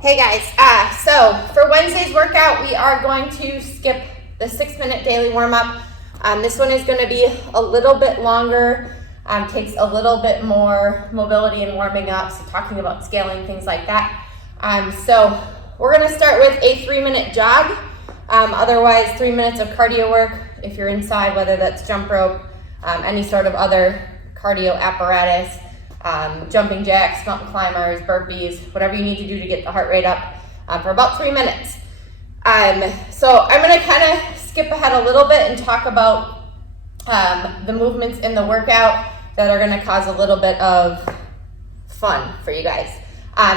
Hey guys, so for Wednesday's workout, we are going to skip the 6-minute daily warm-up. This one is going to be a little bit longer, takes a little bit more mobility and warming up, so talking about scaling, things like that. So we're going to start with a 3-minute jog, otherwise 3 minutes of cardio work if you're inside, whether that's jump rope, any sort of other cardio apparatus. Jumping jacks, mountain climbers, burpees, whatever you need to do to get the heart rate up for about 3 minutes. So I'm going to kind of skip ahead a little bit and talk about the movements in the workout that are going to cause a little bit of fun for you guys.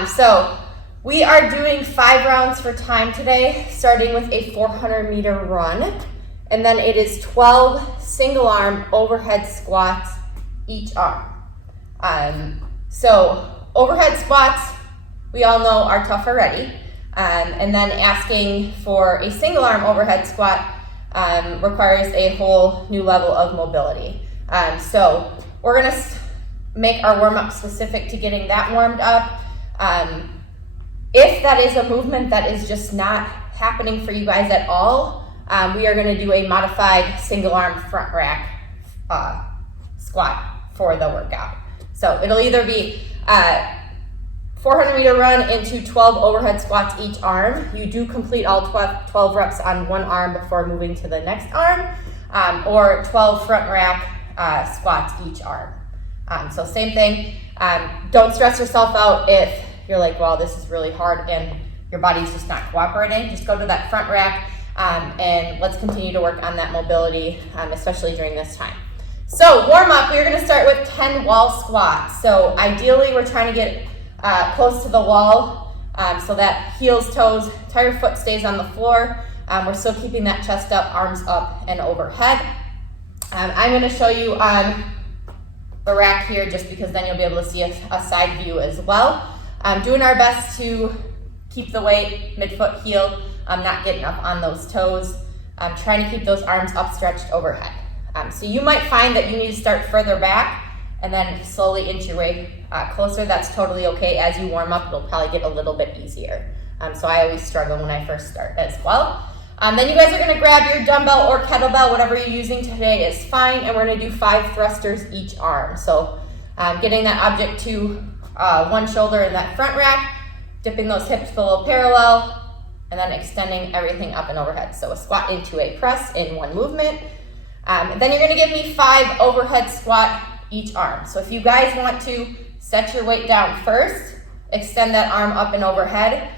So we are doing 5 rounds for time today, starting with a 400-meter run, and then it is 12 single arm overhead squats each arm. So overhead squats, we all know are tough already. And then asking for a single arm overhead squat requires a whole new level of mobility. So we're gonna make our warm up specific to getting that warmed up. If that is a movement that is just not happening for you guys at all, we are gonna do a modified single arm front rack squat for the workout. So it'll either be 400-meter run into 12 overhead squats each arm. You do complete all 12 reps on one arm before moving to the next arm, or 12 front rack squats each arm. So same thing. Don't stress yourself out if you're like, well, this is really hard and your body's just not cooperating. Just go to that front rack and let's continue to work on that mobility, especially during this time. So warm up, we're going to start with 10 wall squats. So ideally we're trying to get close to the wall so that heels, toes, entire foot stays on the floor. We're still keeping that chest up, arms up and overhead. I'm going to show you on the rack here just because then you'll be able to see a side view as well. Doing our best to keep the weight midfoot heel, not getting up on those toes. Trying to keep those arms upstretched overhead. So you might find that you need to start further back and then slowly inch your way closer. That's totally okay. As you warm up, it'll probably get a little bit easier. So I always struggle when I first start as well. Then you guys are going to grab your dumbbell or kettlebell, whatever you're using today is fine, and we're going to do 5 thrusters each arm. So getting that object to one shoulder in that front rack, dipping those hips below parallel, and then extending everything up and overhead. So a squat into a press in one movement. Then you're going to give me 5 overhead squat each arm. So if you guys want to set your weight down first, extend that arm up and overhead,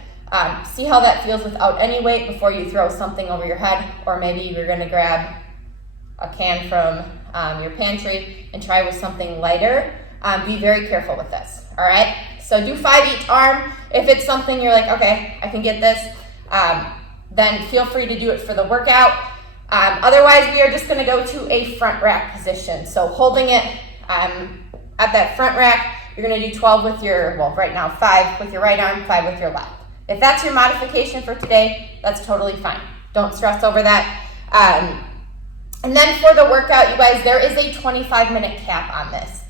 see how that feels without any weight before you throw something over your head, or maybe you're going to grab a can from your pantry and try with something lighter. Be very careful with this, all right? So do 5 each arm. If it's something you're like, okay, I can get this, then feel free to do it for the workout. Otherwise, we are just going to go to a front rack position. So holding it at that front rack, you're going to do 12 with your, well, right now 5 with your right arm, 5 with your left. If that's your modification for today, that's totally fine. Don't stress over that. And then for the workout, you guys, there is a 25-minute cap on this.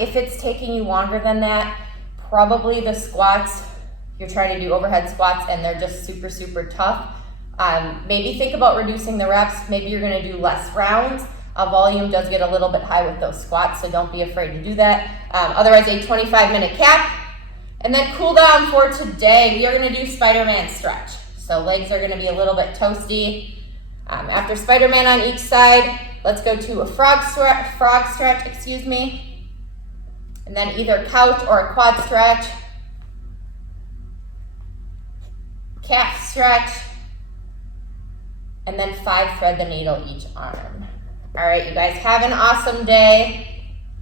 If it's taking you longer than that, probably the squats, you're trying to do overhead squats and they're just super, super tough. Maybe think about reducing the reps. Maybe you're going to do less rounds. Volume does get a little bit high with those squats, so don't be afraid to do that. Otherwise, a 25-minute cap. And then cool down for today, we are going to do Spiderman stretch. So legs are going to be a little bit toasty. After Spiderman on each side, let's go to a frog stretch, and then either couch or a quad stretch, calf stretch, and then 5 thread the needle each arm. All right, you guys have an awesome day.